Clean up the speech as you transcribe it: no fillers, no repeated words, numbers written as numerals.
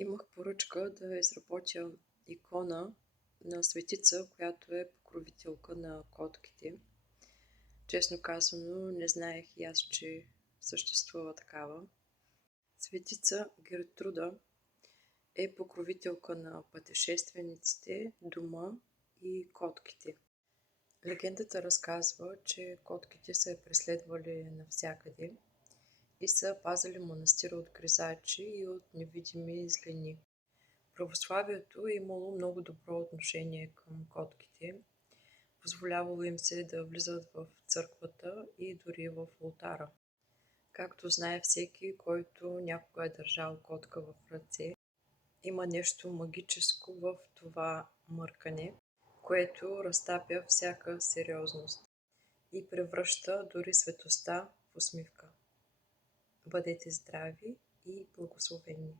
Имах поръчка да изработя икона на светица, която е покровителка на котките. Честно казано, не знаех и аз, че съществува такава. Светица Гертруда е покровителка на пътешествениците, дома и котките. Легендата разказва, че котките са я преследвали навсякъде и са пазили манастира от гризачи и от невидими злини. Православието е имало много добро отношение към котките. Позволявало им се да влизат в църквата и дори в олтара. Както знае всеки, който някога е държал котка в ръце, има нещо магическо в това мъркане, което разтапя всяка сериозност и превръща дори светостта в усмивка. Бъдете здрави и благословени!